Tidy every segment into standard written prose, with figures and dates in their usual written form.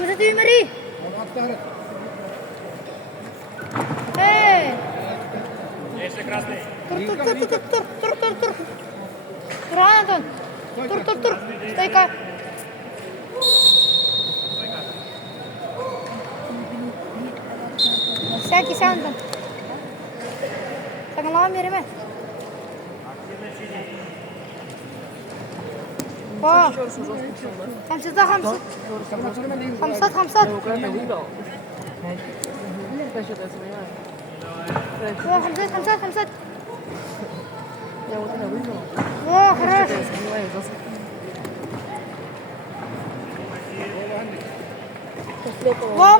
Hamza Tüymeri. Эй! Еще красный. Тур. Тур, Антон. Тур. Стойка. Всякий, Антон. Сагалам береме. О! Хамсат. Хамсат. О, хорошо. Во. Стоп.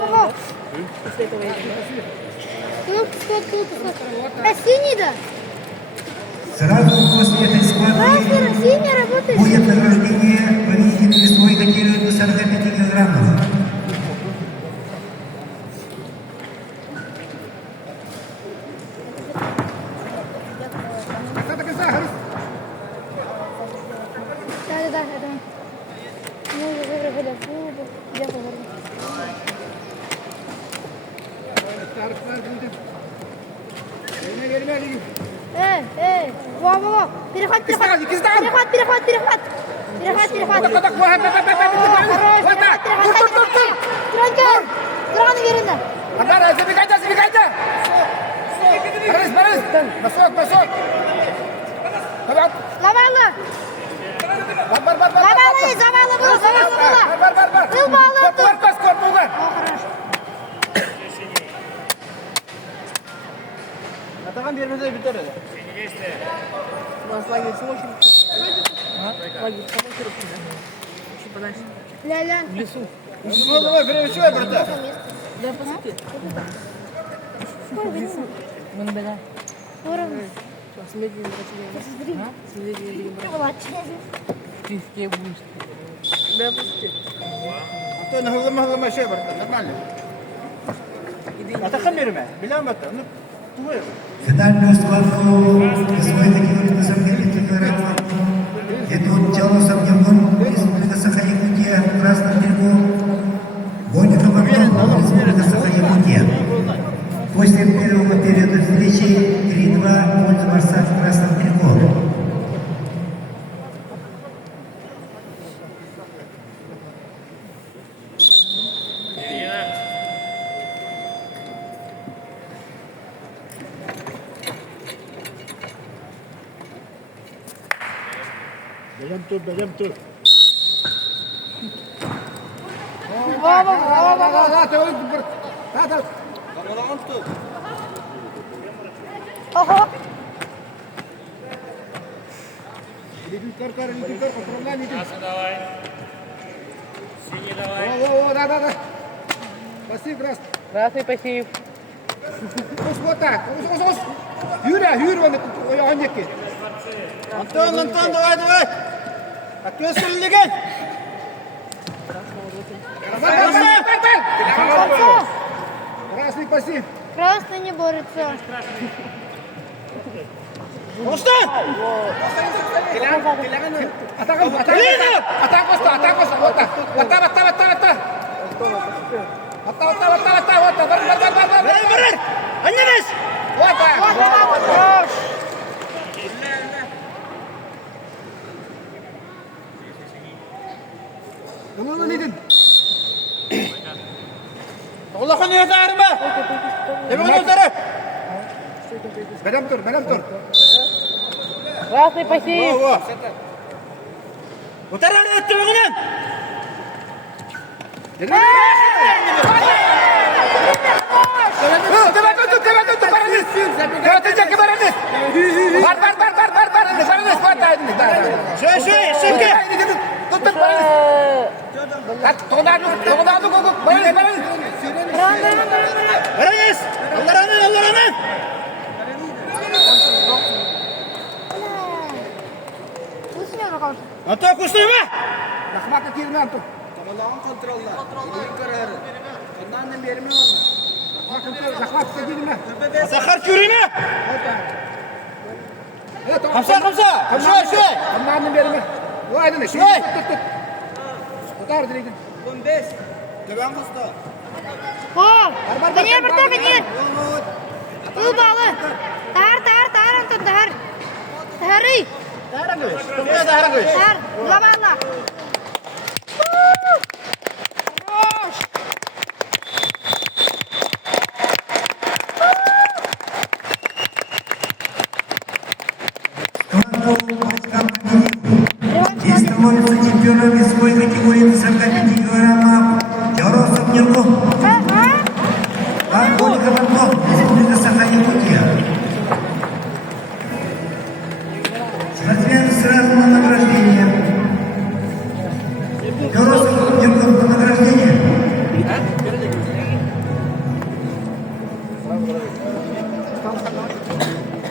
Синий, да? Сразу после этой схватки Синий работает. будет награждение победитель весовой категории до 45 килограммов. Да. Ну, выиграли. Я поговорю. Эй. Во. Перехват. Перехват. Туран верно. Забегайте! Борис! Бросок! Лавала. Завалы было. Был балл. Хорошо. Атаган бермесе битер эле. Действие. Лагерь очень. Лагерь самый хороший. Чуть подальше. Ля-ля. В лесу. Ну давай, перевечивай, брата. Да, по сути. Сколько минут? Вон беда. Уровень. С медленным противлением. С медленным Ты в кем будешь? Да, по сути. Антон, هلا شيء برضه нормально. Атакан берме. Билем бата. Ну, туй. Финальную схватку весовой категории до 45 килограммов ведут Чалусов Герман, Республика Саха-Якутия, в красном берегу, Воников Антон, Республика Саха-Якутия. После первого периода встречи 3-2 в пользу борца в красном берегу. Берем тут. Да. Ого. Иди, управляй. Красный давай. Синий давай. Да. Пассив, красный. Красный пассив. Вот так. Юрий, он аннеки. Антон, давай. Ответственно легать. Красный пассив. Красный не борется. Ну что? Атака. Вот так. Бар. Аннес. Вот так. Кому лидин? Allah'ın niyeti ağrıma. Demek üzere. Benim tur. Красный пассив. Во. Утаран ettim bugün. Demek ötü paranız. Götürecek paranız. Var. Paranız var da. Şöyle. Tuttuk paranız. Toğdan. Paranız. Paranız. Allah. Вкусно какой-то. Антон, вкусный ма? Рахмат кирме Антон. Allah'ın kontrolü. Onun kararı. Ondan vermiyor mu? Рахмат кирме. Сахар кюриме? Хамса. Шо. Ondan verme. Vay ne? Tut. Tutar direkt. 15. Devam kısta. О! Бенер, бірді, бенер! Бұл балы! Тар, Антон, тар! Тары! Тар! Лабала! Команда «Войска» победила. И становится чемпионами своей категории СМК-50.